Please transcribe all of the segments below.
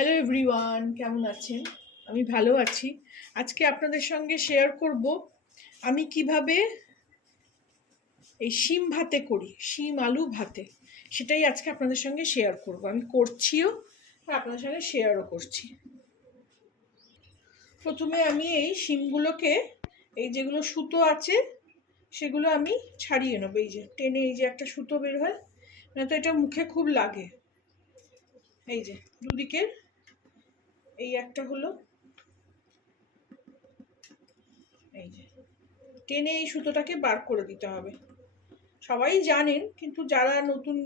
Hello everyone, কেমন আছেন? আমি ভালো আছি। আজকে আপনাদের সঙ্গে শেয়ার করব আমি কিভাবে এই শিম ভাতে করি, শিম আলু ভাতে। সেটাই আজকে আপনাদের সঙ্গে শেয়ার করব। আমি করছিও আর আপনাদের সঙ্গে শেয়ারও করছি। প্রথমে আমি এই শিমগুলোকে, এই যেগুলো সুতো আছে সেগুলো আমি ছাড়িয়ে নেব। এই যে টেনে এই যে একটা সুতো বের হয়, না তো এটা মুখে খুব লাগে। এই যে দুদিকের এই একটা হলো, এই যে টেনে এই সুতোটাকে বার করে দিতে হবে। সবাই জানেন, কিন্তু যারা নতুন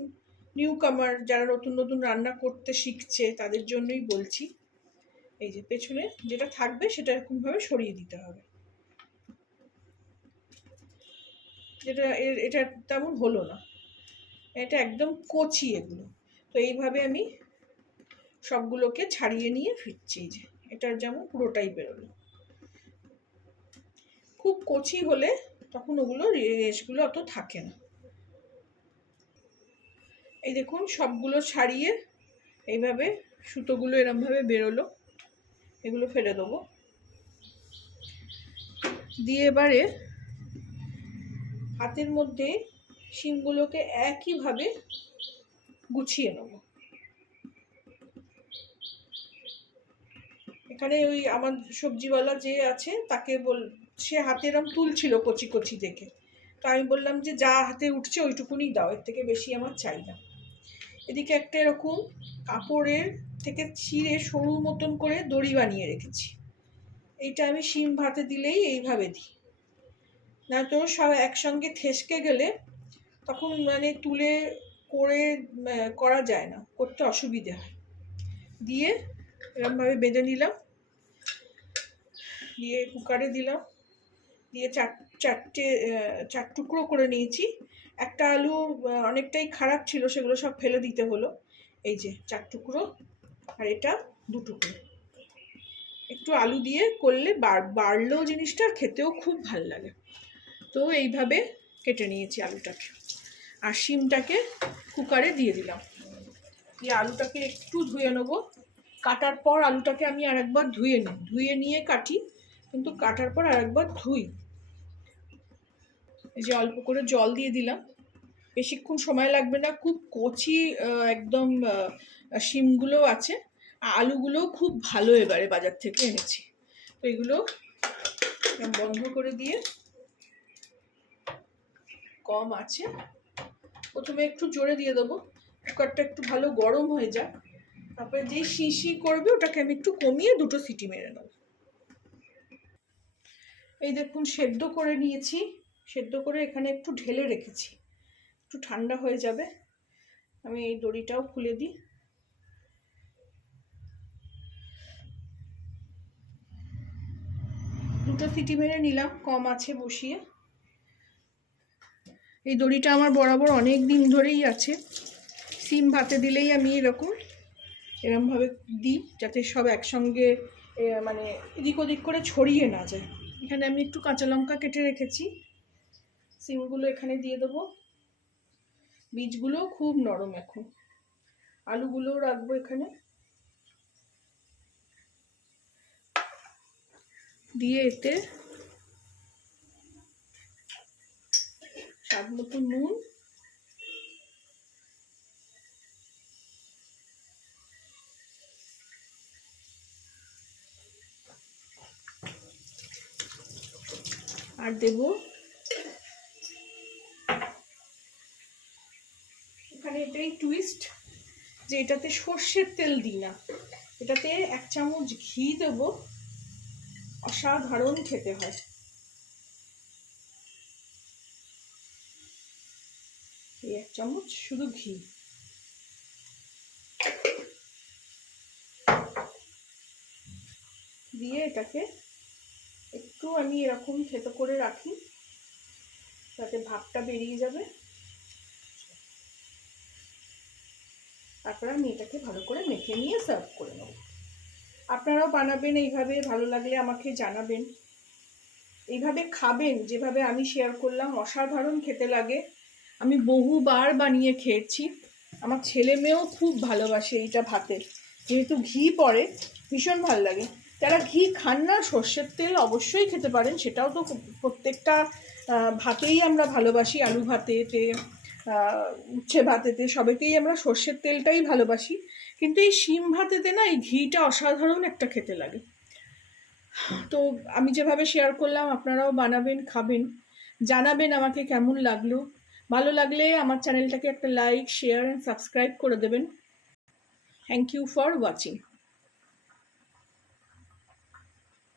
নিউ কামার, যারা নতুন নতুন রান্না করতে শিখছে তাদের জন্যই বলছি। এই যে পেছনে যেটা থাকবে সেটা এরকমভাবে সরিয়ে দিতে হবে। এটা তেমন হলো না, এটা একদম কচি এগুলো। তো এইভাবে আমি সবগুলোকে ছাড়িয়ে নিয়ে ফিরছি। এই যে এটার যেমন পুরোটাই বেরোলো। খুব কচি হলে তখন ওগুলো রেশগুলো অত থাকে না। এই দেখুন সবগুলো ছাড়িয়ে এইভাবে সুতোগুলো এরমভাবে বেরোলো। এগুলো ফেলে দেবো। দিয়ে এবারে হাতের মধ্যে শিমগুলোকে একইভাবে গুছিয়ে নেব। এখানে ওই আমার সবজিওয়ালা যে আছে তাকে সে হাতে এরম তুলছিল কচি কচি দেখে, তো আমি বললাম যে যা হাতে উঠছে ওইটুকুনি দাও, এর থেকে বেশি আমার চাই না। এদিকে একটা এরকম কাপড়ের থেকে ছিঁড়ে সরু মতন করে দড়ি বানিয়ে রেখেছি। এইটা আমি শিম ভাতে দিলেই এইভাবে দিই, না তো সব একসঙ্গে থেসকে গেলে তখন মানে তুলে করা যায় না, করতে অসুবিধে হয়। দিয়ে এরকমভাবে বেঁধে নিলাম, দিয়ে কুকারে দিলাম, দিয়ে চার টুকরো করে নিয়েছি। একটা আলু অনেকটাই খারাপ ছিল, সেগুলো সব ফেলে দিতে হলো। এই যে 4 টুকরো, আর এটা 2 টুকরো। একটু আলু দিয়ে করলে বাড়লেও জিনিসটা খেতেও খুব ভাল লাগে। তো এইভাবে কেটে নিয়েছি আলুটাকে, আর শিমটাকে কুকারে দিয়ে দিলাম। দিয়ে আলুটাকে একটু ধুয়ে নেবো। কাটার পর আলুটাকে আমি আরেকবার ধুয়ে নিয়ে কাটি, কিন্তু কাটার পর আরেকবার ধুই। এই যে অল্প করে জল দিয়ে দিলাম। বেশিক্ষণ সময় লাগবে না, খুব কচি একদম শিমগুলো আছে। আলুগুলোও খুব ভালো এবারে বাজার থেকে এনেছি। তো এগুলো বন্ধ করে দিয়ে, কম আছে, প্রথমে একটু জোরে দিয়ে দেবো। কুকারটা একটু ভালো গরম হয়ে যাক, তারপরে যেই শিশি করবে ওটাকে আমি একটু কমিয়ে 2টো সিটি মেরে নেব। এই দেখুন সেদ্ধ করে নিয়েছি। সেদ্ধ করে এখানে একটু ঢেলে রেখেছি, একটু ঠান্ডা হয়ে যাবে। আমি এই দড়িটাও খুলে দিই। দুটো সিটি মেরে নিলাম, কম আছে বসিয়ে। এই দড়িটা আমার বরাবর অনেক দিন ধরেই আছে। শিম ভাতে দিলেই আমি এরমভাবে দিই, যাতে সব একসঙ্গে মানে এদিক ওদিক করে ছড়িয়ে না যায়। এখানে আমি একটু কাঁচা লঙ্কা কেটে রেখেছি। শিমগুলো এখানে দিয়ে দেবো। বীজগুলো খুব নরম এখন। আলুগুলোও রাখবো এখানে। দিয়ে এতে স্বাদ মতো নুন, আর দেব এখানে, এটাই টুইস্ট, যে এটাতে সর্ষের তেল দিই না, এটাতে 1 চামচ ঘি দেব। অসাধারণ খেতে হয়। এই 1 চামচ শুধু ঘি দিয়ে এটাকে একটু আমি এরকম থেতো করে রাখি, যাতে ভাপটা বেরিয়ে যাবে। তারপর আমি এটাকে ভালো করে মেখে নিয়ে সার্ভ করে নেব। আপনারাও বানাবেন এইভাবে, ভালো লাগলে আমাকে জানাবেন। এইভাবে খাবেন, যেভাবে আমি শেয়ার করলাম, অসাধারণ খেতে লাগে। আমি বহুবার বানিয়ে খেয়েছি। আমার ছেলে মেয়েও খুব ভালোবাসে এইটা ভাতে। যেহেতু ঘি পড়ে ভীষণ ভাল লাগে। যারা ঘি খান না, সর্ষের তেল অবশ্যই খেতে পারেন, সেটাও তো প্রত্যেকটা ভাতেই আমরা ভালোবাসি, আলু ভাতেতে, উচ্ছে ভাতেতে, সবেতেই আমরা সর্ষের তেলটাই ভালোবাসি। কিন্তু এই শিম ভাতেতে না এই ঘিটা অসাধারণ একটা খেতে লাগে। তো আমি যেভাবে শেয়ার করলাম আপনারাও বানাবেন, খাবেন, জানাবেন আমাকে কেমন লাগলো। ভালো লাগলে আমার চ্যানেলটাকে একটা লাইক, শেয়ার অ্যান্ড সাবস্ক্রাইব করে দেবেন। Thank you for watching.